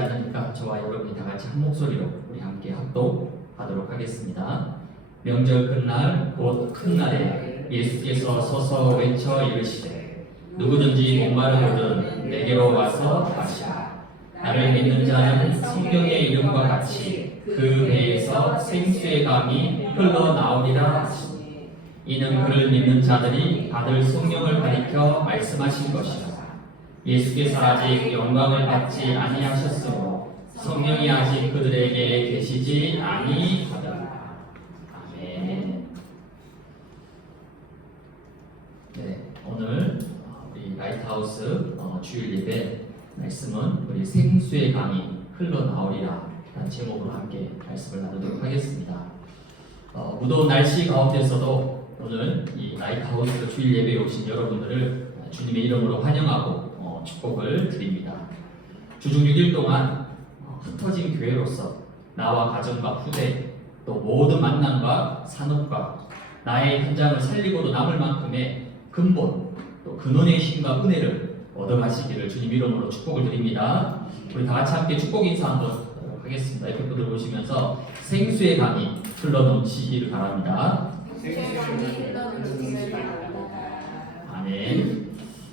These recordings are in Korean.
않으니까 저와 여러분이 다 같이 한 목소리로 우리 함께 합독하도록 하겠습니다. 명절 끝날 곧 큰 날에 예수께서 서서 외쳐 이르시되 누구든지 목마르거든 내게로 와서 마시라. 나를 믿는 자는 성경의 이름과 같이 그 배에서 생수의 강이 흘러나오리라 하시니 이는 그를 믿는 자들이 받을 성령을 가리켜 말씀하신 것이라. 예수께서 아직 영광을 받지 아니하셨으므로 성령이 아직 그들에게 계시지 아니하더라. 아멘. 네, 오늘 우리 라이트하우스 주일 예배 말씀은 우리 생수의 강이 흘러나오리라 라는 제목으로 함께 말씀을 나누도록 하겠습니다. 무더운 날씨 가운데서도 오늘 이 라이트하우스 주일 예배에 오신 여러분들을 주님의 이름으로 환영하고 축복을 드립니다. 주중 6일 동안 흩어진 교회로서 나와 가정과 후대 또 모든 만남과 산업과 나의 현장을 살리고도 남을 만큼의 근본 또 근원의 힘과 은혜를 얻어가시기를 주님 이름으로 축복을 드립니다. 우리 다 같이 함께 축복 인사 한번 하겠습니다. 옆에 분들 보시면서 생수의 강이 흘러넘치기를 바랍니다. 생수의 강이 흘러넘치기를 바랍니다. 아멘.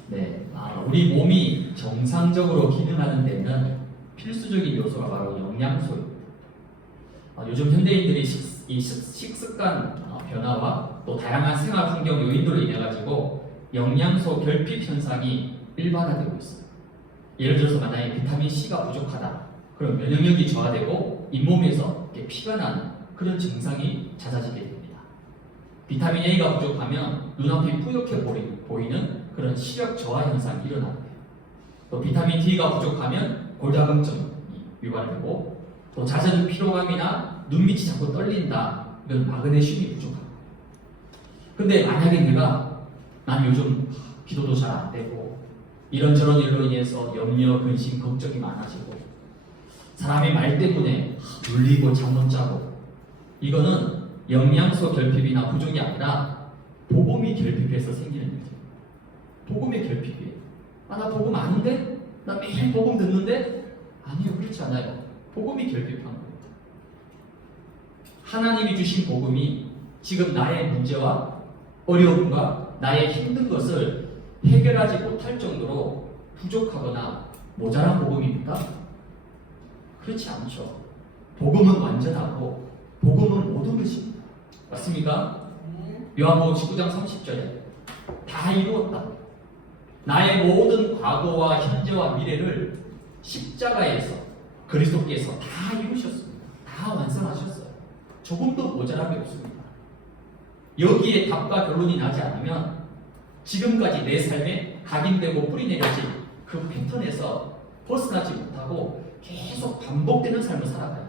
네, 우리 몸이 정상적으로 기능하는 데는 필수적인 요소가 바로 영양소입니다. 요즘 현대인들이 식습관 변화와 또 다양한 생활 환경 요인들로 인해 가지고 영양소 결핍 현상이 일반화되고 있어요. 예를 들어서 만약에 비타민 C가 부족하다, 그럼 면역력이 저하되고 잇몸에서 피가 나는 그런 증상이 잦아지게 됩니다. 비타민 A가 부족하면 눈앞이 뿌옇게 보이는 그런 시력 저하 현상이 일어납니다. 또 비타민 D가 부족하면 골다공증이 유발되고 또 잦은 피로감이나 눈밑이 자꾸 떨린다, 이건 마그네슘이 부족합니다. 근데 만약에 난 요즘 기도도 잘 안 되고 이런저런 일로 인해서 염려, 근심, 걱정이 많아지고 사람의 말 때문에 눌리고 잠 못 자고, 이거는 영양소 결핍이나 부족이 아니라 복음이 결핍해서 생기는 일이죠. 복음의 결핍이에요. 나 복음 아는데? 나 매일 복음 듣는데? 아니요, 그렇지 않아요. 복음이 결핍한 거예요. 하나님이 주신 복음이 지금 나의 문제와 어려움과 나의 힘든 것을 해결하지 못할 정도로 부족하거나 모자란 복음입니까? 그렇지 않죠. 복음은 완전하고 복음은 모든 것입니다. 맞습니까? 요한복음 19장 30절에 다 이루었다. 나의 모든 과거와 현재와 미래를 십자가에서 그리스도께서 다 이루셨습니다. 다 완성하셨어요. 조금도 모자람이 없습니다. 여기에 답과 결론이 나지 않으면 지금까지 내 삶에 각인되고 뿌리내려진 그 패턴에서 벗어나지 못하고 계속 반복되는 삶을 살아가요.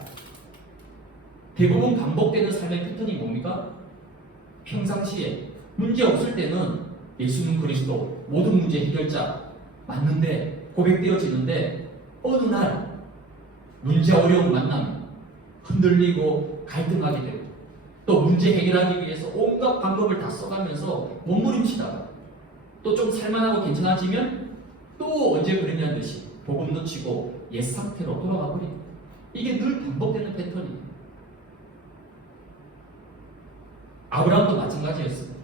대부분 반복되는 삶의 패턴이 뭡니까? 평상시에 문제 없을 때는 예수는 그리스도 모든 문제 해결자 맞는데 고백되어지는데 어느 날 문제 어려운 만남 흔들리고 갈등하게 되고 또 문제 해결하기 위해서 온갖 방법을 다 써가면서 몸부림치다가 또 좀 살만하고 괜찮아지면 또 언제 그랬냐는 듯이 복음 놓치고 옛 상태로 돌아가 버리고, 이게 늘 반복되는 패턴이에요. 아브라함도 마찬가지였습니다.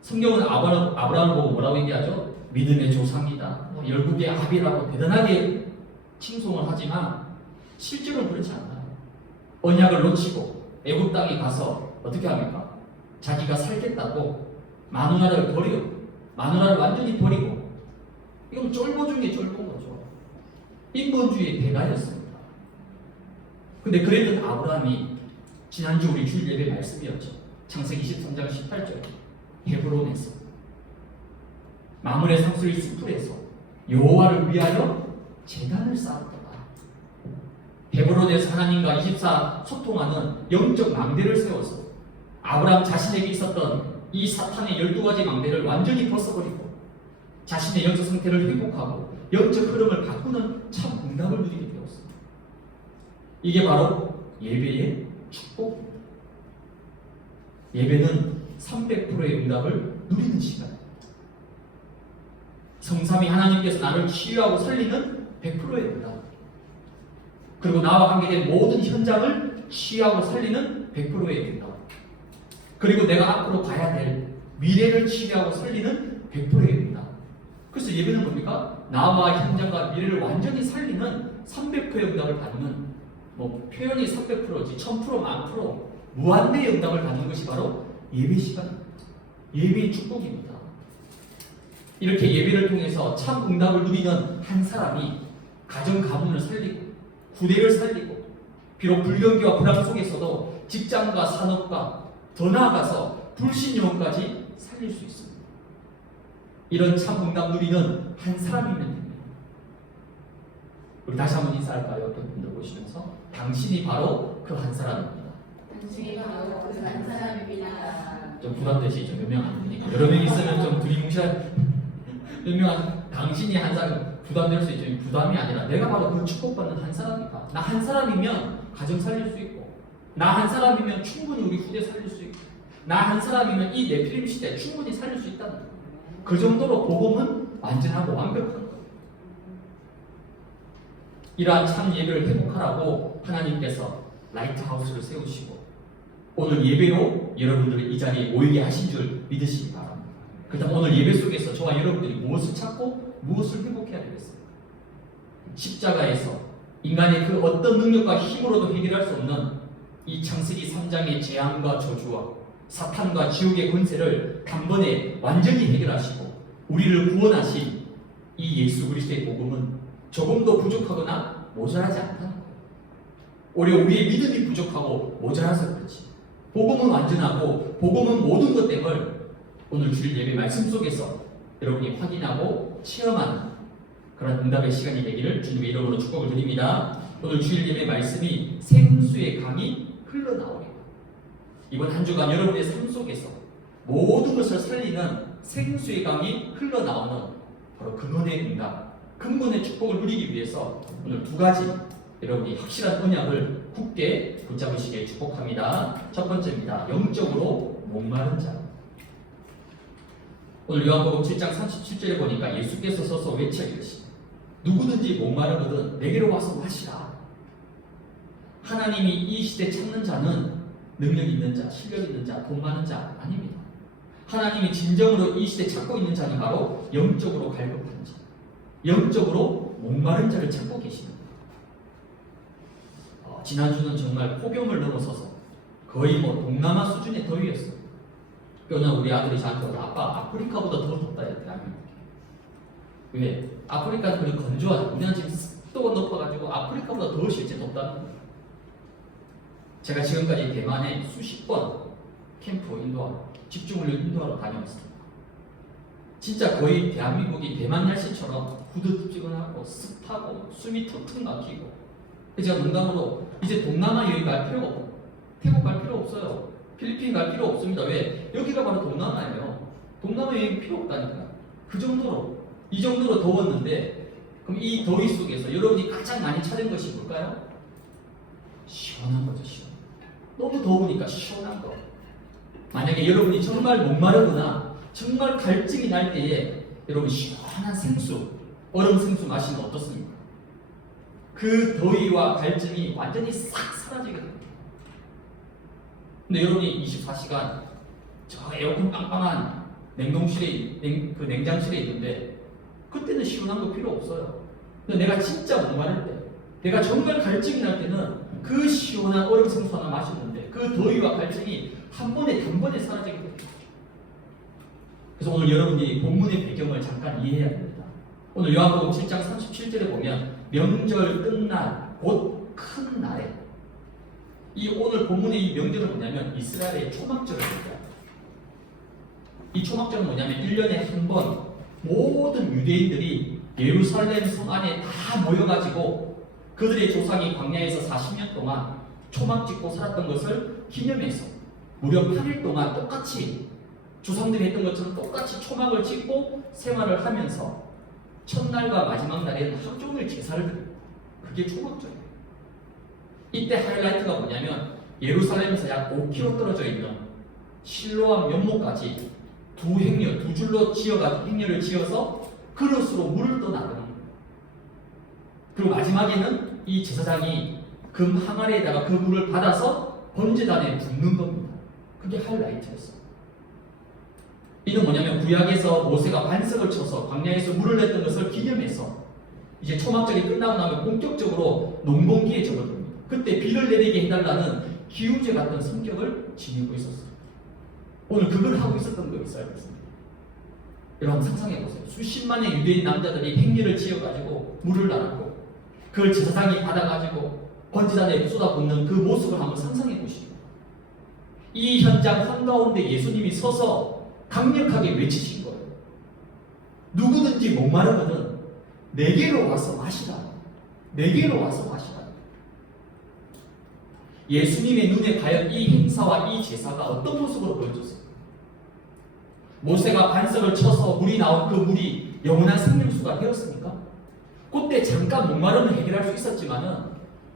성경은 아브라함을 보고 뭐라고 얘기하죠? 믿음의 조상이다, 열국의 아비라고 대단하게 칭송을 하지만 실제로는 그렇지 않아요. 언약을 놓치고 애굽 땅에 가서 어떻게 합니까? 자기가 살겠다고 마누라를 버리고 마누라를 완전히 버리고, 이건 쫄보 중에 쫄보인 거죠. 인본주의의 대가였습니다. 근데 그랬던 아브라함이 지난주 우리 주일 예배 말씀이었죠. 창세기 23장 18절 헤브론에서 마물의 상수리 숲풀에서 여호와를 위하여 제단을 쌓았더라. 헤브론에서 하나님과 24 소통하는 영적 망대를 세워서 아브라함 자신에게 있었던 이 사탄의 12가지 망대를 완전히 벗어버리고 자신의 영적 상태를 회복하고 영적 흐름을 바꾸는 참 응답을 누리게 되었습니다. 이게 바로 예배의 축복입니다. 예배는 300%의 응답을 누리는 시간입니다. 성삼위 하나님께서 나를 치유하고 살리는 100%의 응답. 그리고 나와 관계된 모든 현장을 취하고 살리는 100%의 응답. 그리고 내가 앞으로 가야 될 미래를 취하고 살리는 100%의 응답. 그래서 예배는 뭡니까? 나와 현장과 미래를 완전히 살리는 300%의 응답을 받는, 뭐 표현이 300%지 1000% 1000% 무한대의 응답을 받는 것이 바로 예배 시간입니다. 예배의 축복입니다. 이렇게 예배를 통해서 참 응답을 누리는 한 사람이 가정 가문을 살리고 구대를 살리고 비록 불경기와 불황 속에서도 직장과 산업과 더 나아가서 불신용까지 살릴 수 있습니다. 이런 참 응답 누리는 한 사람이면 됩니다. 우리 다시 한번 인사할까요? 옆에 분들 보시면서 당신이 바로 그 한 사람입니다. 당신이 바로 그 한 사람입니다. 좀 부담되시죠? 몇 명 안 되니까 여러 명 있으면 좀 두리뭉실한 몇 명 당신이 한 사람 부담될 수 있죠. 부담이 아니라 내가 바로 그 축복받는 한 사람이다. 나 한 사람이면 가정 살릴 수 있고, 나 한 사람이면 충분히 우리 후대 살릴 수 있고, 나 한 사람이면 이 네피림 시대 충분히 살릴 수 있다는 거예요. 그 정도로 복음은 완전하고 완벽한 거예요. 이러한 참 예배를 회복하라고 하나님께서 라이트하우스를 세우시고 오늘 예배로 여러분들을 이 자리에 모이게 하신 줄 믿으시기 바랍니다. 그렇다면 오늘 예배 속에서 저와 여러분들이 무엇을 찾고 무엇을 회복해야 되겠습니까? 십자가에서 인간의 그 어떤 능력과 힘으로도 해결할 수 없는 이 창세기 3장의 재앙과 저주와 사탄과 지옥의 권세를 단번에 완전히 해결하시고 우리를 구원하신 이 예수 그리스도의 복음은 조금도 부족하거나 모자라지 않다는 거예요. 오히려 우리의 믿음이 부족하고 모자라서 그렇지. 복음은 완전하고 복음은 모든 것됨을 오늘 주일 예배 말씀 속에서 여러분이 확인하고 체험하는 그런 응답의 시간이 되기를 주님의 이름으로 축복을 드립니다. 오늘 주일 예배 말씀이 생수의 강이 흘러나오리라. 이번 한 주간 여러분의 삶 속에서 모든 것을 살리는 생수의 강이 흘러나오는 바로 근원의 응답, 근본의 축복을 누리기 위해서 오늘 두 가지 여러분이 확실한 언약을 굳게 붙잡으시기에 축복합니다. 첫 번째입니다. 영적으로 목마른 자. 오늘 요한복음 7장 37절에 보니까 예수께서 서서 외쳐 이르시니 누구든지 목마르거든 내게로 와서 마시라. 하나님이 이 시대 찾는 자는 능력 있는 자, 실력 있는 자, 돈 많은 자 아닙니다. 하나님이 진정으로 이 시대 찾고 있는 자는 바로 영적으로 갈급한 자, 영적으로 목마른 자를 찾고 계십니다. 지난주는 정말 폭염을 넘어서서 거의 뭐 동남아 수준의 더위였어요. 그러나 우리 아들이 저한테 와서 아빠 아프리카보다 더 덥다 했더니 왜? 아프리카는 그렇게 건조하죠. 우리는 지금 습도가 높아가지고 아프리카보다 더 실제 덥다는 거예요. 제가 지금까지 대만에 수십 번 캠프 인도하러, 집중훈련 인도하러 다녀왔습니다. 진짜 거의 대한민국이 대만 날씨처럼 후드집근하고 습하고 숨이 턱턱 막히고 제가 농담으로 이제 동남아 여행 갈 필요가 없고 태국 갈 필요 없어요. 필리핀 갈 필요 없습니다. 왜? 여기가 바로 동남아예요. 동남아 여행 필요 없다니까. 그 정도로 이 정도로 더웠는데 그럼 이 더위 속에서 여러분이 가장 많이 찾은 것이 뭘까요? 시원한 거죠. 시원. 너무 더우니까 시원한 거. 만약에 여러분이 정말 목마르거나 정말 갈증이 날 때에 여러분 시원한 생수, 얼음 생수 마시면 어떻습니까? 그 더위와 갈증이 완전히 싹 사라지게 됩니다. 근데 여러분이 24시간 저 에어컨 빵빵한 냉동실에 그 냉장실에 있는데 그때는 시원한 거 필요 없어요. 근데 내가 진짜 목마를 때, 내가 정말 갈증이 날 때는 그 시원한 얼음 생수 하나 마셨는데 그 더위와 갈증이 한 번에 단번에 사라지게 됩니다. 그래서 오늘 여러분이 본문의 배경을 잠깐 이해해야 됩니다. 오늘 요한복음 7장 37절에 보면 명절 끝날 곧 큰 날에 이 오늘 본문의 이 명절은 뭐냐면 이스라엘의 초막절을 얘기합니다. 이 초막절은 뭐냐면 1년에 한 번 모든 유대인들이 예루살렘 성 안에 다 모여가지고 그들의 조상이 광야에서 40년 동안 초막 짓고 살았던 것을 기념해서 무려 8일 동안 똑같이 조상들이 했던 것처럼 똑같이 초막을 짓고 생활을 하면서 첫날과 마지막 날에는 하루 종일 제사를 드립니다. 그게 초막절이에요. 이때 하이라이트가 뭐냐면 예루살렘에서 약 5km 떨어져 있는 실로암 연못까지 두 줄로 지어가지고 행렬을 지어서 그릇으로 물을 떠나가는 거예요. 그리고 마지막에는 이 제사장이 금 항아리에다가 그 물을 받아서 번제단에 붓는 겁니다. 그게 하이라이트였어요. 이는 뭐냐면 구약에서 모세가 반석을 쳐서 광야에서 물을 냈던 것을 기념해서 이제 초막절이 끝나고 나면 본격적으로 농번기에 접어듭니다. 그때 비를 내리게 해달라는 기우제 같은 성격을 지니고 있었어요. 오늘 그걸 하고 있었던 거 있어요. 여러분 상상해 보세요. 수십만의 유대인 남자들이 행렬을 지어가지고 물을 나르고 그걸 제사장이 받아가지고 번제단에 쏟아붓는 그 모습을 한번 상상해 보시고 이 현장 한가운데 예수님이 서서 강력하게 외치신 거예요. 누구든지 목마르거든 내게로 와서 마시라. 내게로 와서 마시라. 예수님의 눈에 과연 이 행사와 이 제사가 어떤 모습으로 보여졌을까? 모세가 반석을 쳐서 물이 나온 그 물이 영원한 생명수가 되었습니까? 그때 잠깐 목마름을 해결할 수 있었지만은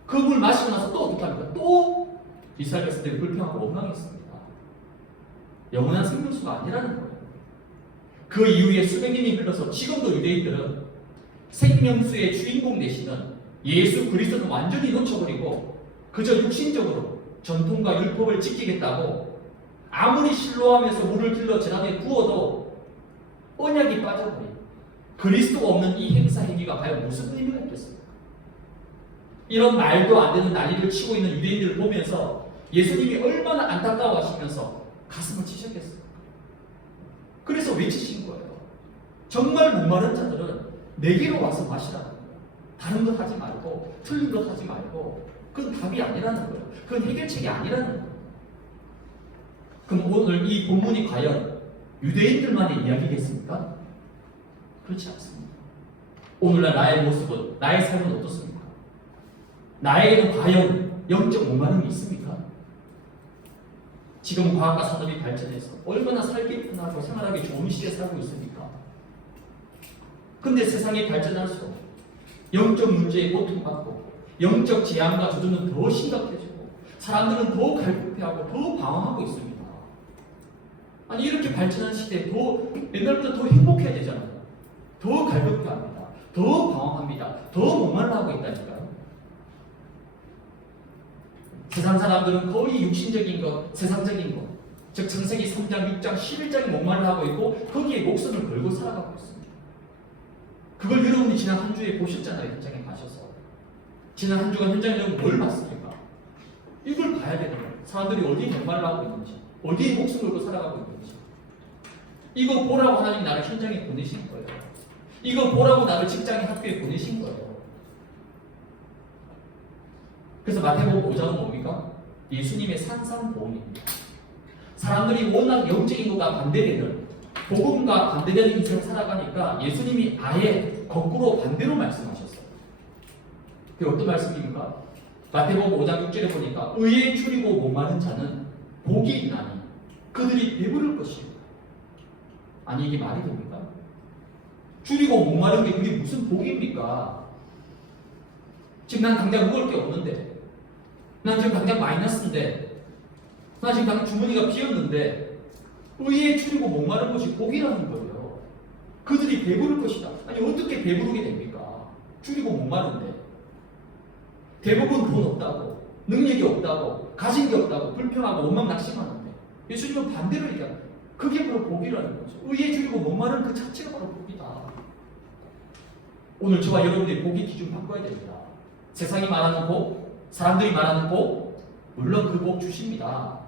그 물 마시고 나서 또 어떻게 합니까? 또 이스라엘 백성들이 불평하고 원망했습니다. 영원한 생명수가 아니라는 거예요. 그 이후에 수백 년이 흘러서 지금도 유대인들은 생명수의 주인공 되시는 예수 그리스도는 완전히 놓쳐버리고 그저 육신적으로 전통과 율법을 지키겠다고 아무리 신로하면서 물을 길러 제단에 부어도 언약이 빠져버린 그리스도가 없는 이 행사 행위가 과연 무슨 의미가 있겠습니까? 이런 말도 안 되는 난리를 치고 있는 유대인들을 보면서 예수님이 얼마나 안타까워하시면서 가슴을 치셨겠어요. 그래서 외치신 거예요. 정말 목마른 자들은 내게로 와서 마시라는 거예요. 다른 것 하지 말고 틀린 것 하지 말고 그건 답이 아니라는 거예요. 그건 해결책이 아니라는 거예요. 그럼 오늘 이 본문이 과연 유대인들만의 이야기겠습니까? 그렇지 않습니다. 오늘날 나의 모습은, 나의 삶은 어떻습니까? 나에게는 과연 영적 목마름이 있습니까? 지금 과학과 산업이 발전해서 얼마나 살기 편하고 생활하기 좋은 시대에 살고 있습니까? 근데 세상이 발전할수록 영적 문제에 고통받고 영적 재앙과 저주는 더 심각해지고 사람들은 더 갈급해하고 더 방황하고 있습니다. 아니 이렇게 발전한 시대에 더 옛날보다 더 행복해야 되잖아요. 더 갈급해합니다. 더 방황합니다. 더 목말라하고 있다니까요. 세상 사람들은 거의 육신적인 것, 세상적인 것, 즉 창세기 3장, 6장, 11장이 목말라하고 있고 거기에 목숨을 걸고 살아가고 있습니다. 그걸 여러분이 지난 한 주에 보셨잖아요. 현장에 가셔서. 지난 한 주간 현장에 뭘 봤습니까? 이걸 봐야 되는 거예요. 사람들이 어디에 목말라하고 있는지, 어디에 목숨을 걸고 살아가고 있는지. 이거 보라고 하나님 나를 현장에 보내신 거예요. 이거 보라고 나를 직장에 학교에 보내신 거예요. 그래서 마태복음 5장은 뭡니까? 예수님의 산상보험입니다. 사람들이 워낙 영적인 것과 반대되는 복음과 반대되는 인생을 살아가니까 예수님이 아예 거꾸로 반대로 말씀하셨어요. 그게 어떤 말씀입니까? 마태복음 5장 6절에 보니까 의에 줄이고 목마른 자는 복이 있나니 그들이 배부를 것이요. 아니 이게 말이 됩니까? 줄이고 목마른 게 그게 무슨 복입니까? 지금 난 당장 먹을 게 없는데 난 지금 당장 마이너스인데 난 지금 당장 주머니가 비었는데 의에 줄이고 목마른 것이 복이라는 거예요. 그들이 배부를 것이다. 아니 어떻게 배부르게 됩니까? 줄이고 목마른데 대부분 돈 없다고 능력이 없다고 가진 게 없다고 불평하고 원망 낙심하는데 예수님은 반대로 얘기합니다. 그게 바로 복이라는 거죠. 의에 줄이고 목마른 그 자체가 바로 복이다. 오늘 저와 여러분들이 복의 기준 바꿔야 됩니다. 세상이 말하는 복, 사람들이 말하는 복, 물론 그 복 주십니다.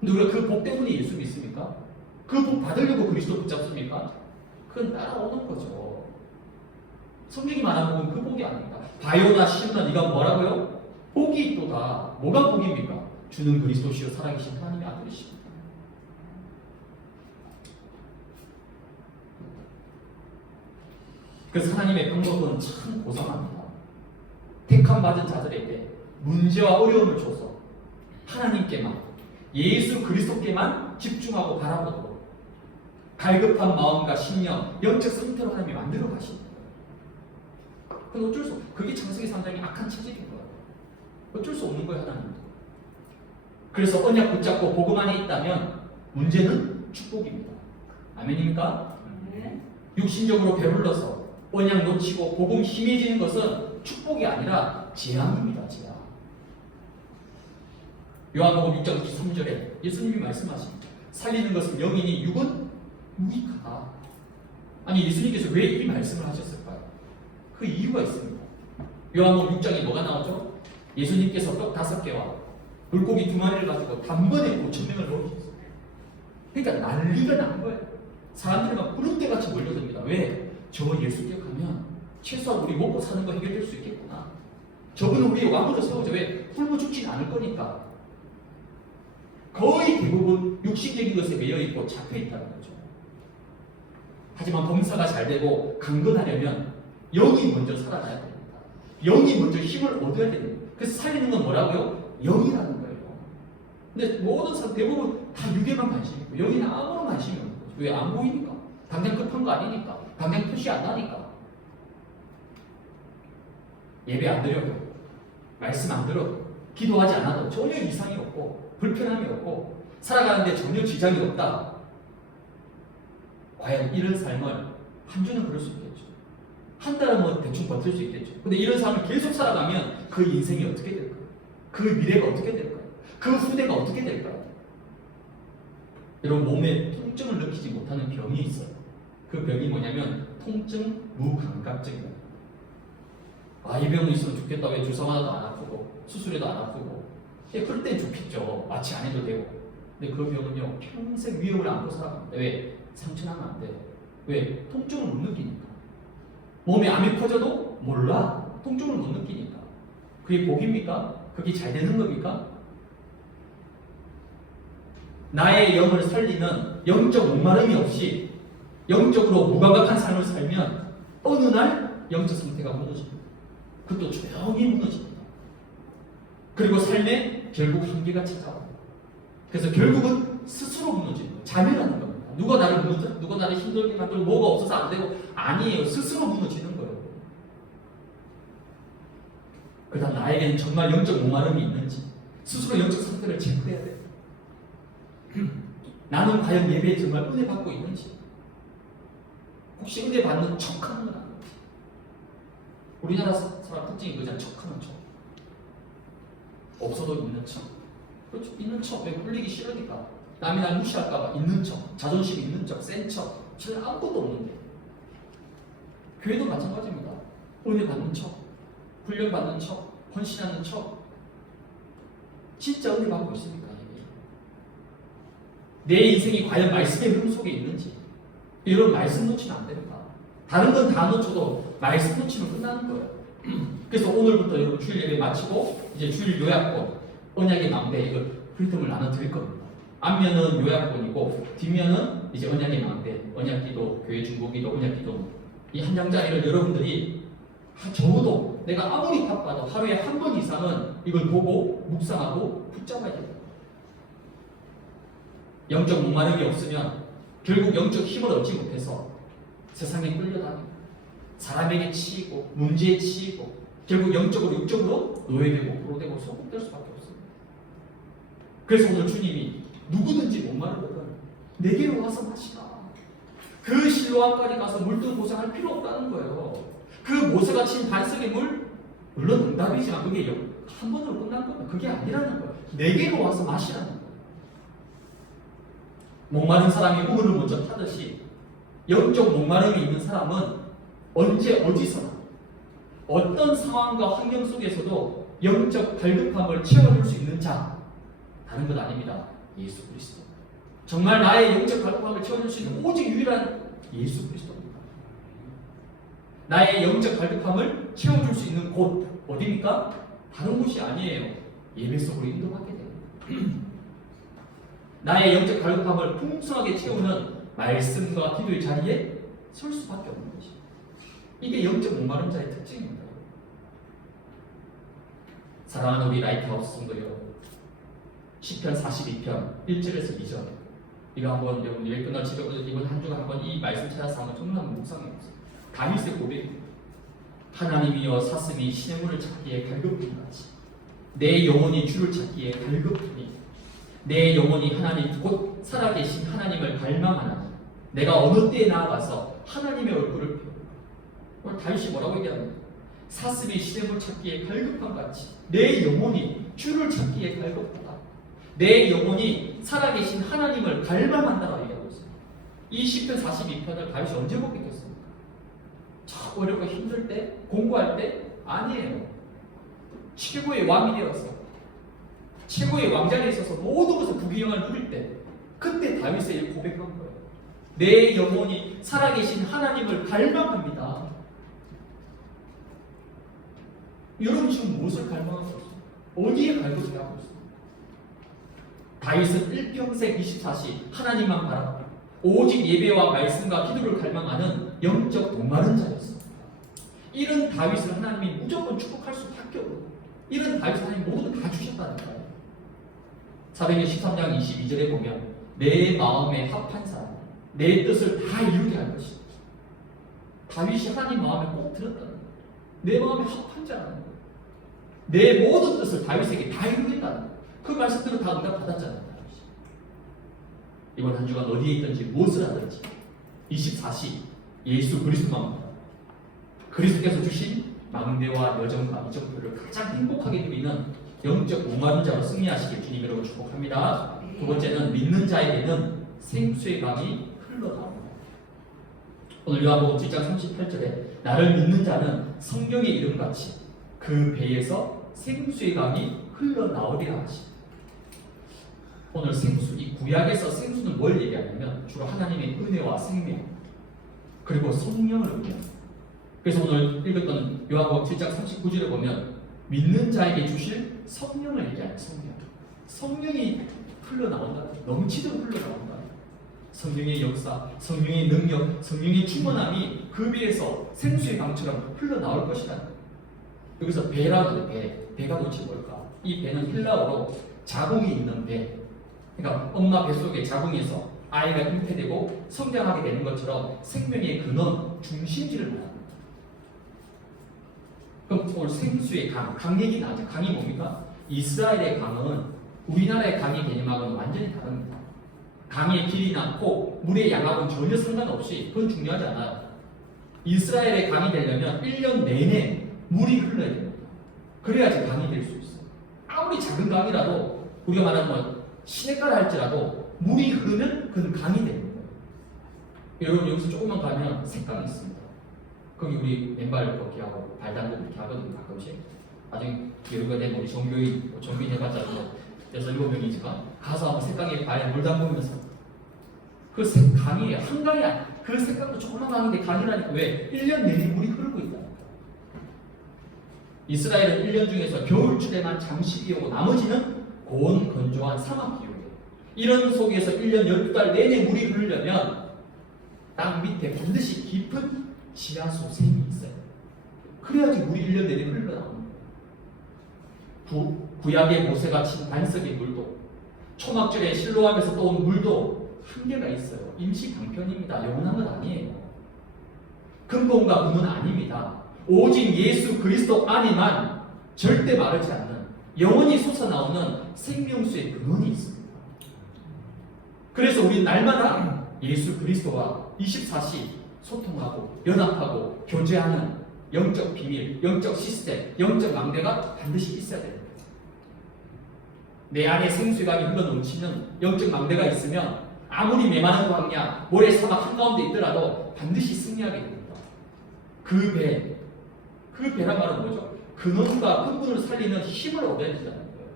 근데 우리가 그 복 때문에 예수 믿습니까? 그 복 받으려고 그리스도 붙잡습니까? 그건 따라오는 거죠. 성경이 말하는 복은 그 복이 아닙니다. 바요나 시므나 네가 뭐라고요? 복이 있도다. 뭐가 복입니까? 주는 그리스도시요 살아계신 하나님의 아들이십니다. 그래서 하나님의 방법은 참 고상합니다. 택함 받은 자들에게 문제와 어려움을 줘서 하나님께만 예수 그리스도께만 집중하고 바라보도록 갈급한 마음과 심령, 영적 상태로 하나님이 만들어 가십니다. 그건 어쩔 수 없어요. 그게 창세기 3장의 악한 체질인 거예요. 어쩔 수 없는 거예요, 하나님도. 그래서 언약 붙잡고 복음 안에 있다면 문제는 축복입니다. 아멘입니까? 육신적으로 배불러서 언약 놓치고 복음 힘해지는 것은 축복이 아니라 재앙입니다. 재앙. 요한복음 6장 93절에 예수님이 말씀하십니다. 살리는 것은 영이니 육은 무익하다. 아니 예수님께서 왜 이 말씀을 하셨을까요? 그 이유가 있습니다. 요한복음 6장에 뭐가 나오죠? 예수님께서 떡 5개와 물고기 2마리를 가지고 단번에 5,000명을 먹이셨어요. 그러니까 난리가 난 거예요. 사람들이 막 구름대같이 몰려듭니다. 왜? 저 예수 기억하면 최소한 우리 먹고 사는 거 해결될 수 있겠구나. 저분은 우리의 왕으로 세우죠. 왜? 굶어 죽지는 않을 거니까. 거의 대부분 육신적인 것에 매여있고 잡혀있다는 거죠. 하지만 범사가 잘 되고 강건하려면 영이 먼저 살아나야 됩니다. 영이 먼저 힘을 얻어야 됩니다. 그래서 살리는 건 뭐라고요? 영이라는 거예요. 근데 모든 사람 대부분 다 육에만 관심이 있고 영이는 아무런 관심이 없는 거죠. 왜? 안 보이니까. 당장 급한 거 아니니까. 당장 표시 안 나니까. 예배 안 드려도, 말씀 안 들어도, 기도하지 않아도 전혀 이상이 없고 불편함이 없고 살아가는데 전혀 지장이 없다. 과연 이런 삶을 한 주는 그럴 수 있겠죠. 한 달은 뭐 대충 버틸 수 있겠죠. 근데 이런 삶을 계속 살아가면 그 인생이 어떻게 될까요? 그 미래가 어떻게 될까요? 그 후대가 어떻게 될까요? 여러분 몸에 통증을 느끼지 못하는 병이 있어요. 그 병이 뭐냐면 통증 무감각증이에요. 아, 이 병이 있으면 좋겠다. 왜 주사 맞아도 안 아프고 수술해도 안 아프고. 그럴 땐 좋겠죠. 마취 안 해도 되고. 근데 그 병은요 평생 위험을 안고 살아갑니다. 왜? 상처나면 안 돼. 왜? 통증을 못 느끼니까. 몸에 암이 퍼져도 몰라. 통증을 못 느끼니까. 그게 복입니까? 그게 잘 되는 겁니까? 나의 영을 살리는 영적 목마름이 없이 영적으로 무감각한 삶을 살면 어느 날 영적 상태가 무너집니다. 그것도 조용히 무너집니다. 그리고 삶에 결국 한계가 찾아옵니다. 그래서 결국은 스스로 무너지는 거예요. 자멸하는 겁니다. 누가 나를 무너져? 누가 나를 힘들게 만들고 뭐가 없어서 안 되고 아니에요. 스스로 무너지는 거예요. 그 다음 나에게는 정말 영적 목마름이 있는지 스스로 영적 상태를 체크해야 돼요. 나는 과연 예배에 정말 은혜 받고 있는지 혹시 은혜 받는 척하는 건 아닌지. 우리나라 사람 특징이 그냥 척하는 척. 없어도 있는 척. 그렇죠. 있는 척. 왜 굴리기 싫으니까. 남이 날 무시할까봐 있는 척. 자존심 있는 척. 센 척. 저는 아무것도 없는데. 교회도 마찬가지입니다. 은혜 받는 척. 훈련 받는 척. 헌신하는 척. 진짜 은혜 받고 있습니까? 내 인생이 과연 말씀의 흐름 속에 있는지. 이런 말씀 놓치면 안 됩니다. 다른 건 다 놓쳐도 말씀 놓치면 끝나는 거예요. 그래서 오늘부터 여러분 주일 예배 마치고 이제 주일 요약본 언약의 망대 이걸 프리덤을 나눠 드릴 겁니다. 앞면은 요약본이고 뒷면은 이제 언약의 망대, 언약기도, 교회 중보기도, 언약기도 이 한 장짜리를 여러분들이 적어도 내가 아무리 바빠도 하루에 한 번 이상은 이걸 보고 묵상하고 붙잡아야 돼요. 영적 목마름이 없으면 결국 영적 힘을 얻지 못해서 세상에 끌려다니고 사람에게 치이고 문제에 치이고 결국 영적으로 육적으로 노예되고 포로되고 소급될 수밖에 없습니다. 그래서 오늘 주님이 누구든지 목마르거든 내게로 와서 마시라. 그 실로암까지 가서 물든 고생할 필요 없다는 거예요. 그 모세가 친 반석의 물 물론 응답이지만 그게 한 번으로 끝난 겁니다. 그게 아니라는 거예요. 내게로 와서 마시라는 거예요. 목마른 사람이 우물을 먼저 타듯이 영적 목마름이 있는 사람은 언제 어디서나 어떤 상황과 환경 속에서도 영적 갈급함을 채워줄 수 있는 자 다른 것 아닙니다. 예수 그리스도. 정말 나의 영적 갈급함을 채워줄 수 있는 오직 유일한 예수 그리스도입니다. 나의 영적 갈급함을 채워줄 수 있는 곳 어디입니까? 다른 곳이 아니에요. 예배 속으로 인도받게 됩니다. 나의 영적 갈급함을 풍성하게 채우는 말씀과 기도의 자리에 설 수밖에 없는 것이. 이게 영적 목마름자의 특징입니다. 사랑하는 우리 라이트하우스 성도여, 시편 42편 1절에서 2절 이거 한번 여러분 일 끝날 집에 이번 한 주간 한번 이 말씀 찾아서 한번 정말 묵상해보세요. 다윗의 고백입니다. 하나님이여 사슴이 시냇물을 찾기에 갈급함같이 내 영혼이 주를 찾기에 갈급하니 내 영혼이 하나님 곧 살아계신 하나님을 갈망하나니 내가 어느 때에 나아가서 하나님의 얼굴을 배우고. 오늘 다윗이 뭐라고 얘기합니까? 사슴이 시냇물 찾기에 갈급한 같이 내 영혼이 주를 찾기에 갈급하다. 내 영혼이 살아계신 하나님을 갈망한다고 얘기하고 있습니다. 이 시편 42편을 다윗이 언제 고백했습니까? 참 어렵고 힘들 때? 공부할 때? 아니에요. 최고의 왕이 되어서 최고의 왕자리에 있어서 모든 것을 부귀영화를 누릴 때 그때 다윗의 고백한 거예요. 내 영혼이 살아계신 하나님을 갈망합니다. 여러분 지금 무엇을 갈망하고 있습니까? 어디에 갈급해 하고 있습니까? 다윗은 일평생 24시 하나님만 바라보고 오직 예배와 말씀과 기도를 갈망하는 영적 목마른 자였습니다. 이런 다윗을 하나님이 무조건 축복할 수밖에 없고 이런 다윗을 하나님 모두 다 주셨다니까요. 사도행전 13장 22절에 보면 내 마음에 합한 사람 내 뜻을 다 이루게 할 것이다. 다윗이 하나님 마음에 꼭 들었다는 거예요. 내 마음에 합한 자라는 거예요. 내 모든 뜻을 다윗에게 다 이루겠다는 거예요. 그 말씀대로 다 응답 받았잖아요. 이번 한 주간 어디에 있든지 무엇을 하든지 24시 예수 그리스도만 믿다. 그리스도께서 주신 망대와 여정과 이정표를 가장 행복하게 누리는 영적 목마른 자로 승리하시길 주님 여러분 축복합니다. 두 번째는 믿는 자에게는 생수의 강이 흘러나옵니다. 오늘 요한복음 7장 38절에 나를 믿는 자는 성경의 이름같이 그 배에서 생수의 강이 흘러나오리라 하시니다. 오늘 생수, 이 구약에서 생수는 뭘 얘기하냐면 주로 하나님의 은혜와 생명 그리고 성령을 의미합니다. 그래서 오늘 읽었던 요한복음 7장 39절에 보면 믿는 자에게 주실 성령을 얘기하는 성령. 성령이 흘러나온다. 넘치도록 흘러나온다. 성령의 역사, 성령의 능력, 성령의 충만함이 그 배에서 생수의 강처럼 흘러나올 것이다. 여기서 배라는 배가 도대체 뭘까? 이 배는 헬라어로 자궁이 있는 배. 그러니까 엄마 뱃속에 자궁에서 아이가 잉태되고 성장하게 되는 것처럼 생명의 근원, 중심지를 말합니다. 그럼 오늘 생수의 강 얘기 나죠. 강이 뭡니까? 이스라엘의 강은 우리나라의 강의 개념하고는 완전히 다릅니다. 강의 길이나 폭, 물의 양하고는 전혀 상관없이 그건 중요하지 않아요. 이스라엘의 강이 되려면 1년 내내 물이 흘러야 됩니다. 그래야지 강이 될 수 있어요. 아무리 작은 강이라도 우리가 말하는 뭐 시냇가라 할지라도 물이 흐르면 그건 강이 되는 거예요. 여러분 여기서 조금만 가면 색강이 있습니다. 거기 우리 맨발 걷기하고 발 담그고 이렇게 하거든요. 가끔씩. 나중에 여유가 되면 우리 정교인 해봤자 6-7명이니까 가서 한번 색강에 발에 물 담그면서 그 색강이 한 강이 아니야. 그 색강도 조그만 강인데 강이라니까 왜? 1년 내내 물이 흐르고 있다. 이스라엘은 1년 중에서 겨울철에만 잠시 비 오고 나머지는 고온 건조한 사막 기후예요. 이런 속에서 1년 12달 내내 물이 흐르려면 땅 밑에 반드시 깊은 지하수 샘이 있어요. 그래야지 물이 1년 내내 흘러나옵니다. 구약의 모세가 친 반석의 물도 초막절에 실로암에서 떠온 물도 한계가 있어요. 임시 방편입니다. 영원한 건 아니에요. 근본과 근원은 아닙니다. 오직 예수 그리스도 안에만 절대 마르지 않는 영원히 솟아나오는 생명수의 근원이 있습니다. 그래서 우리는 날마다 예수 그리스도와 24시 소통하고 연합하고 교제하는 영적 비밀, 영적 시스템, 영적 망대가 반드시 있어야 됩니다. 내 안에 생수강이 흘러넘치는 영적 망대가 있으면 아무리 메마른 광야, 모래 사막 한가운데 있더라도 반드시 승리하게 됩니다. 그 배란 말은 뭐죠? 근원과 근본을 살리는 힘을 얻어야 된다는 거예요.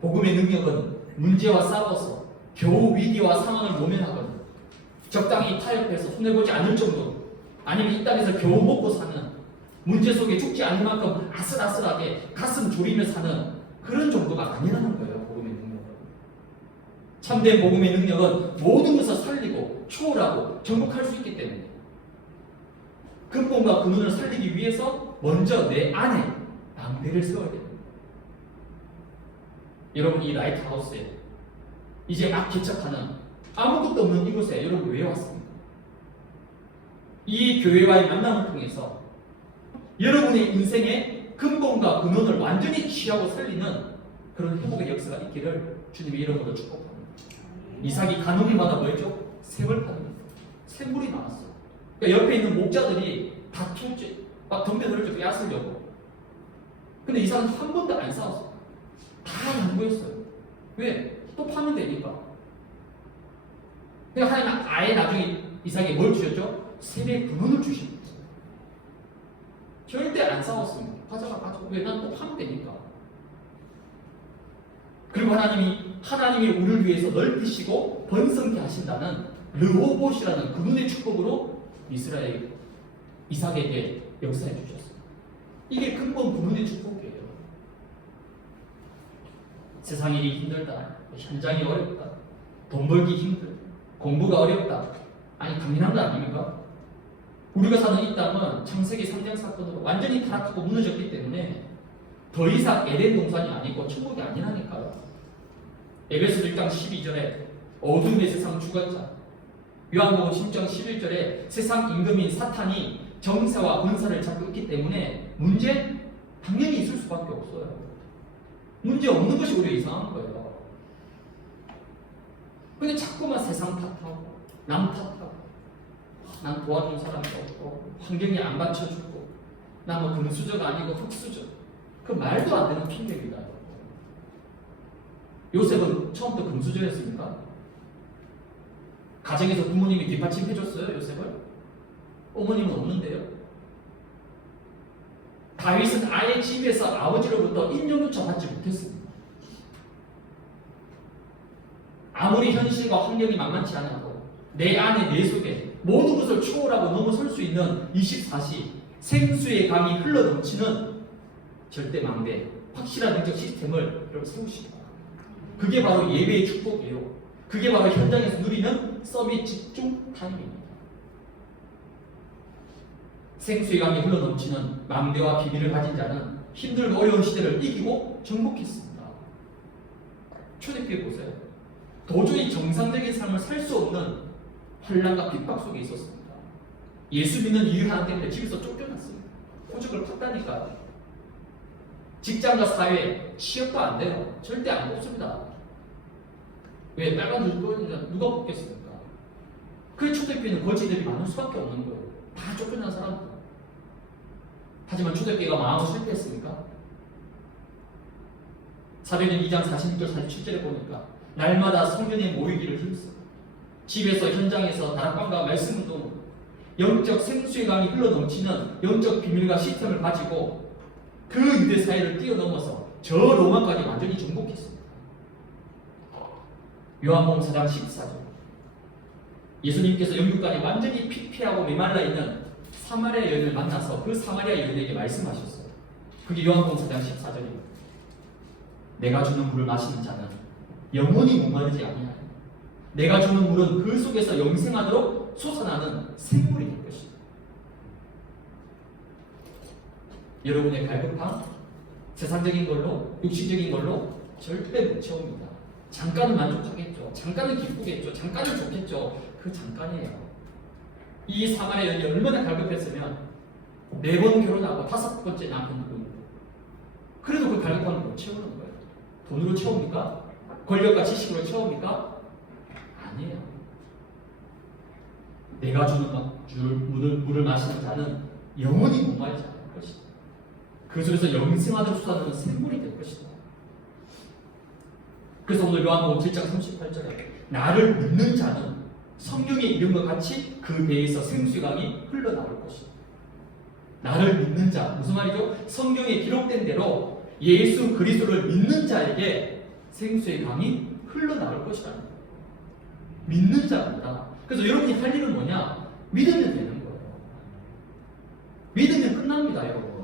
복음의 능력은 문제와 싸워서 겨우 위기와 상황을 모면하거나 적당히 타협해서 손해보지 않을 정도로 아니면 이 땅에서 겨우 먹고 사는 문제 속에 죽지 않을 만큼 아슬아슬하게 가슴 졸이며 사는 그런 정도가 아니라는 거예요. 복음의 능력은. 참된 복음의 능력은 모든 것을 살리고 초월하고 정복할 수 있기 때문에 근본과 근원을 살리기 위해서 먼저 내 안에 망대를 세워야 됩니다. 여러분 이 라이트하우스에 이제 막 개척하는 아무것도 없는 이곳에 여러분 왜 왔습니까? 이 교회와의 만남을 통해서 여러분의 인생의 근본과 근원을 완전히 취하고 살리는 그런 회복의 역사가 있기를 주님의 이름으로 축복합니다. 이삭이 가늠을 받아 뭐였죠? 샘을 파는 샘물이 나왔어요. 그러니까 옆에 있는 목자들이 다투지, 막 덤벼들고 야쓰려고. 근데 이 사람 한 번도 안 싸웠어. 다 양보했어요. 왜? 또 파면 되니까. 그러니까 하나님 아예 나중에 이삭에게 뭘 주셨죠? 세배의 근원을 주신 거예요. 절대 안 싸웠습니다. 가져가. 왜? 난 또 파면 되니까. 그리고 하나님이 우리를 위해서 넓히시고 번성케 하신다는 르호봇이라는 그분의 축복으로 이삭에게 역사해 주셨어요. 이게 근본 그분의 축복이에요. 세상 일이 힘들다, 현장이 어렵다, 돈 벌기 힘들다, 공부가 어렵다. 아니 당연한 거 아닙니까? 우리가 사는 이 땅은 창세기 3장 사건으로 완전히 타락하고 무너졌기 때문에 더 이상 에덴 동산이 아니고 천국이 아니라니까요. 에베소서 1장 12절에 어둠의 세상 주관자, 요한복음 10장 11절에 세상 임금인 사탄이 정세와 권세를 잡고 있기 때문에 문제 당연히 있을 수밖에 없어요. 문제 없는 것이 오히려 이상한 거예요. 근데 자꾸만 세상 탓하고 남 탓하고 난 도와준 사람이 없고 환경이 안 받쳐주고 나 뭐 금수저가 아니고 흙수저, 그 말도 안 되는 핑계입니다. 요셉은 처음부터 금수저였습니까? 가정에서 부모님이 뒷받침 해줬어요, 요셉을? 어머님은 없는데요. 다윗은 아예 집에서 아버지로부터 인정조차 받지 못했습니다. 아무리 현실과 환경이 만만치 않아도 내 안에 내 속에 모든 것을 초월하고 넘어설 수 있는 24시 생수의 강이 흘러넘치는 절대 망대, 확실한 영적 시스템을 여러분 세우시기 바랍니다. 그게 바로 예배의 축복이에요. 그게 바로 현장에서 누리는 서밋 집중 타임입니다. 생수의 강이 흘러넘치는 망대와 비밀을 가진 자는 힘들고 어려운 시대를 이기고 정복했습니다. 초대교회 보세요. 도저히 정상적인 삶을 살 수 없는 환난과 핍박 속에 있었습니다. 예수 믿는 이유 하나 때문에 집에서 쫓겨났습니다. 호적을 팠다니까요. 직장과 사회, 취업도 안 돼요. 절대 안 뽑습니다. 왜? 빨간 눈꼴이니까 누가 뽑겠습니까? 그 초대교회는 거지들이 많을 수밖에 없는 거예요. 다 쫓겨난 사람들. 하지만 초대교회가 마음을 실패했습니까? 사도행전 2장 46절 47절에 보니까 날마다 성전에 모이기를 힘써 집에서 현장에서 다락방과 말씀 운동, 영적 생수의 강이 흘러넘치는 영적 비밀과 시스템을 가지고 그 유대 사회를 뛰어넘어서 저 로마까지 완전히 정복했습니다. 요한복음 4장 14절, 예수님께서 영육간에 완전히 피폐하고 메말라 있는 사마리아 여인을 만나서 그 사마리아 여인에게 말씀하셨어요. 그게 요한복음 4장 14절입니다. 내가 주는 물을 마시는 자는 영원히 목마르지 아니하니 내가 주는 물은 그 속에서 영생하도록 솟아나는 생물이 될 것이다. 여러분의 갈급함, 세상적인 걸로, 육신적인 걸로 절대 못 채웁니다. 잠깐은 만족하겠죠. 잠깐은 기쁘겠죠. 잠깐은 좋겠죠. 그 잠깐이에요. 이 사마리아 여인이 얼마나 갈급했으면 4번 결혼하고 5번째 남편 두고 있고, 그래도 그 갈급함을 못 채우는 거예요. 돈으로 채웁니까? 권력과 지식으로 채웁니까? 아니에요. 내가 주는 물을 마시는 자는 영원히 목마르지 않을 것이다. 그 속에서 영생하도록 솟아나는 샘물이 될 것이다. 그래서 오늘 요한복음 7장 38절에 나를 믿는 자는 성경의 이름과 같이 그 배에서 생수의 강이 흘러나올 것이다. 나를 믿는 자, 무슨 말이죠? 성경에 기록된 대로 예수 그리스도를 믿는 자에게 생수의 강이 흘러나올 것이라는 거예요. 믿는 자입니다. 그래서 여러분이 할 일은 뭐냐? 믿으면 되는 거예요. 믿으면 끝납니다, 여러분.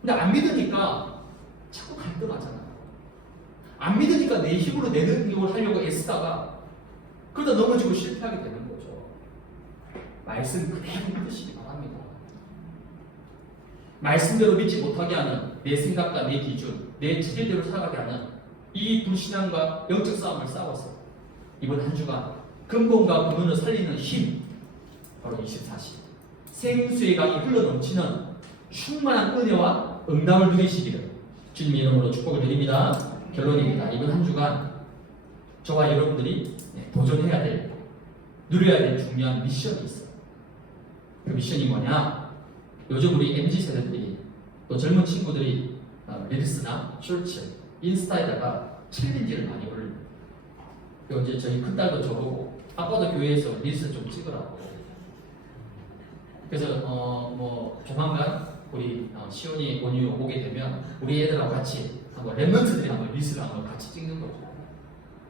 근데 안 믿으니까 자꾸 갈등하잖아요. 안 믿으니까 내 힘으로 내 능력을 하려고 애쓰다가 그러다 넘어지고 실패하게 되는 거죠. 말씀 그대로 믿으시기 바랍니다. 말씀대로 믿지 못하게 하는 내 생각과 내 기준, 내 체질대로 살아가게 하는 이 불신앙과 영적 싸움을 싸워서 이번 한 주간 근본과 근원을 살리는 힘, 바로 24시 생수의 강이 흘러넘치는 충만한 은혜와 응답을 누리시기를 주님의 이름으로 축복을 드립니다. 결론입니다. 이번 한 주간 저와 여러분들이 도전해야 될, 누려야 될 중요한 미션이 있어요. 그 미션이 뭐냐? 요즘 우리 MZ 세대들이 또 젊은 친구들이 릴스나 쇼츠, 인스타에다가 챌린지를 많이 올립니다. 그리고 이제 저희 큰딸도 저보고 아빠도 교회에서 릴스 좀 찍으라고. 그래서 뭐 조만간 우리 시온이 온유 오게 되면 우리 애들하고 같이 한번 랩런트들이 한번 릴스를 한번 같이 찍는 거죠.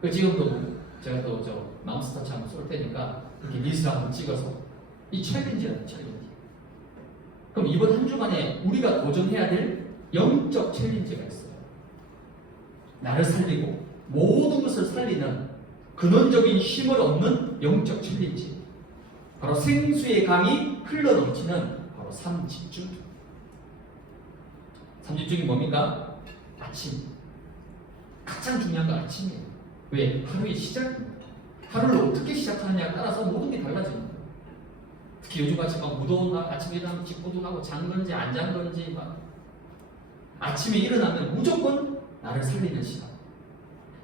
그 지금도 제가 또 저 맘스터치 한번 쏠 테니까 이렇게 릴스 한번 찍어서 이 챌린지라는 챌린지. 그럼 이번 한 주간에 우리가 도전해야 될 영적 챌린지가 있어요. 나를 살리고 모든 것을 살리는 근원적인 힘을 얻는 영적 챌린지. 바로 생수의 강이 흘러넘치는 바로 삼집중. 삼집중이 뭡니까? 아침. 가장 중요한 건 아침이에요. 왜? 하루의 시작입니다. 하루를 어떻게 시작하느냐에 따라서 모든 게 달라집니다. 특히 요즘같이 막 무더운 날 아침에 일어나면 집고등하고 잔 건지 안 잔 건지 막 아침에 일어나면 무조건 나를 살리는 시간.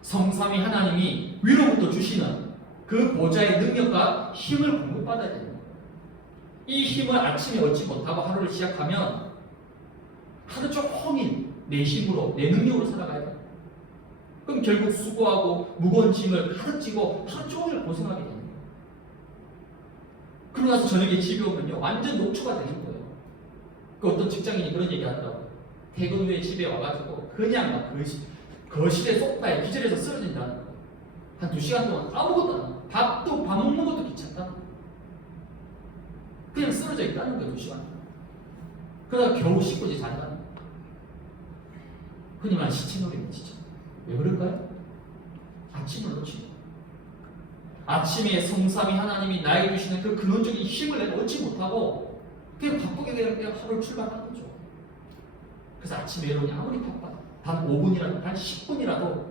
성삼위 하나님이 위로부터 주시는 그 보좌의 능력과 힘을 공급받아야 됩니다. 이 힘을 아침에 얻지 못하고 하루를 시작하면 하루 종일 내 힘으로 내 능력으로 살아가야 돼요. 그럼 결국 수고하고 무거운 짐을 가득 지고 하루 종일 고생하게 됩니다. 그러고 나서 저녁에 집에 오면요 완전 녹초가 되는 거예요. 그 어떤 직장인이 그런 얘기 하더라고요. 퇴근 후에 집에 와가지고 그냥 막 거실에 소파에 기절해서 쓰러진다는 거예요. 한 2시간 동안 아무것도 안 하고 밥 먹는 것도 귀찮다는 거예요. 그냥 쓰러져 있다는 거예요. 2시간. 그러다가 겨우 씻고 이제 잔다는 거예요. 흔히 말하는 시체놀이입니다. 진짜. 왜 그럴까요? 아침을 놓치고 아침에 성삼위 하나님이 나에게 주시는 그 근원적인 힘을 내가 얻지 못하고 그냥 바쁘게 그냥 하루를 출발하는 거죠. 그래서 아침에 여러분이 아무리 바빠도 단 5분이라도 단 10분이라도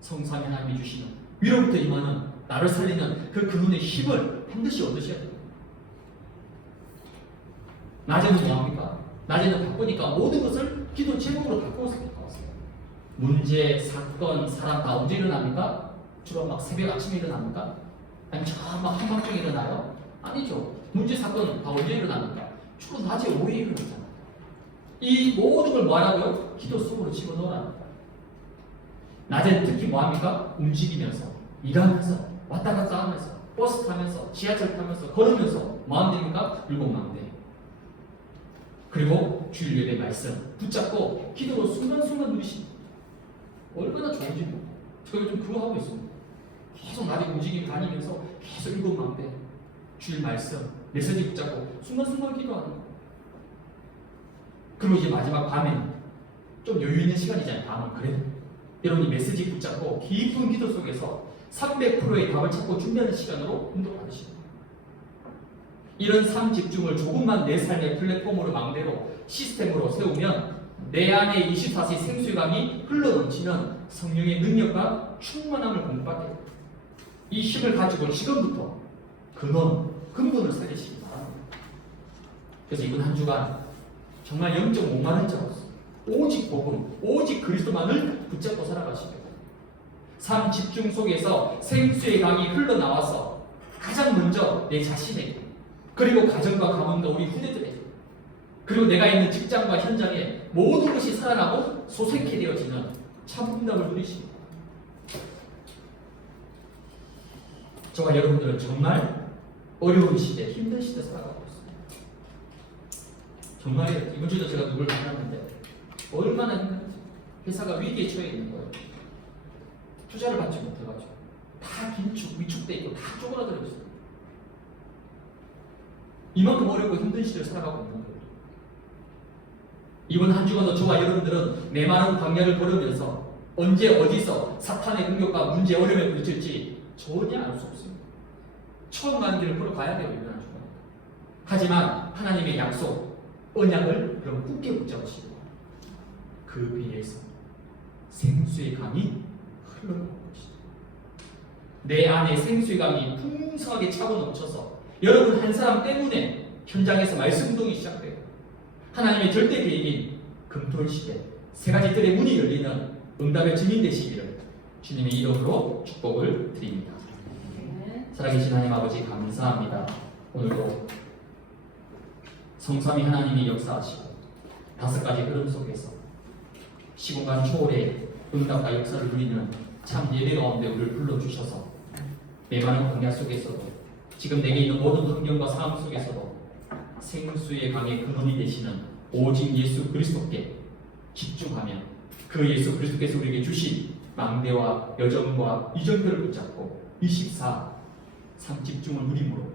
성삼위 하나님이 주시는 위로부터 임하는 나를 살리는 그 근원의 힘을 반드시 얻으셔야 돼요. 낮에는 뭐합니까? 낮에는 바쁘니까 모든 것을 기도 제목으로 바꾸었어요. 문제, 사건, 사람 다 언제 일어납니까? 주로 막 새벽 아침에 일어납니까? 아니면 저막 한밤중에 일어나요? 아니죠. 문제, 사건 다 언제 일어납니까? 주로 낮에 오후에 일어나잖아요. 이 모든 걸 뭐하라고요? 기도 속으로 집어넣으라는 거예요. 낮에는 특히 뭐합니까? 움직이면서, 일하면서, 왔다 갔다 하면서, 버스 타면서, 지하철 타면서, 걸으면서 뭐하면 됩니까? 율곡하면 돼요. 그리고 주일 예배 말씀 붙잡고 기도로 순간순간 누리십니다. 얼마나 좋은지 모르고 저 요즘 그거 하고 있습니다. 계속 낮에 움직임 다니면서 계속 읽으면 돼. 주일 말씀 메시지 붙잡고 순간순간 기도하는 거예요. 그리고 이제 마지막 밤에는 좀 여유 있는 시간이잖아요. 밤은 그래도 여러분이 메시지 붙잡고 깊은 기도 속에서 300%의 답을 찾고 준비하는 시간으로 운동받으십니다. 이런 삶 집중을 조금만 내 삶의 플랫폼으로 마음대로 시스템으로 세우면 내 안에 24시 생수감이 흘러넘치는 성령의 능력과 충만함을 공부받게 됩니다. 이 힘을 가지고 지금부터 근본을 살리시기 바랍니다. 그래서 이번 한 주간 정말 영적 목마른 자로서 오직 복음, 오직 그리스도만을 붙잡고 살아가시기 바랍니다. 삶 집중 속에서 생수의 강이 흘러나와서 가장 먼저 내 자신에게 그리고 가정과 가문과 우리 후대들에게 그리고 내가 있는 직장과 현장에 모든 것이 살아나고 소생케 되어지는 참 응답을 누리십니다. 저와 여러분들은 정말 어려운 시대, 힘든 시대 살아가고 있습니다. 정말 이번 주도 제가 누굴 만났는데 얼마나 힘든지 회사가 위기에 처해 있는 거예요. 투자를 받지 못해가지고 다 위축돼 있고 다 쪼그라들어 있어요. 이만큼 어렵고 힘든 시대를 살아가고 있는 거예요. 이번 한 주간도 저와 여러분들은 메마른 광야를 걸으면서 언제 어디서 사탄의 공격과 문제 어려움에 부딪힐지 전혀 알 수 없습니다. 처음 가는 길을 걸어가야 돼요. 이번 한 주간. 하지만 하나님의 약속, 언약을 그럼 굳게 붙잡으시고 그 비에서 생수의 강이 흘러나오는 것이죠. 내 안에 생수의 강이 풍성하게 차고 넘쳐서 여러분 한 사람 때문에 현장에서 말씀 운동이 시작돼요. 하나님의 절대 계획인 금토일 시대 세 가지 뜰의 문이 열리는 응답의 증인 되시기를 주님의 이름으로 축복을 드립니다. 살아계신 하나님 아버지 감사합니다. 오늘도 성삼위 하나님이 역사하시고 다섯 가지 흐름 속에서 시공간 초월의 응답과 역사를 누리는 참 예배 가운데 우리를 불러주셔서 메마른 광야 속에서도 지금 내게 있는 모든 환경과 상황 속에서도 생수의 강의 근원이 되시는 오직 예수 그리스도께 집중하며 그 예수 그리스도께서 우리에게 주신 망대와 여정과 이정표를 붙잡고 24 삶 집중을 누림으로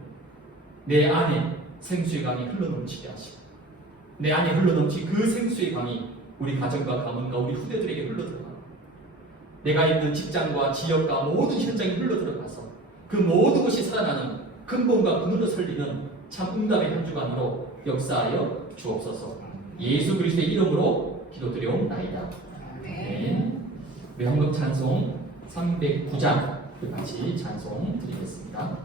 내 안에 생수의 강이 흘러넘치게 하시고 내 안에 흘러넘친 그 생수의 강이 우리 가정과 가문과 우리 후대들에게 흘러들어가고 내가 있는 직장과 지역과 모든 현장에 흘러들어가서 그 모든 것이 살아나는 근본과 근원을 살리는 참 응답의 한 주간으로 역사하여 주옵소서. 예수 그리스도의 이름으로 기도드려옵나이다. 아멘. 우리 한국 찬송 309장 같이 찬송 드리겠습니다.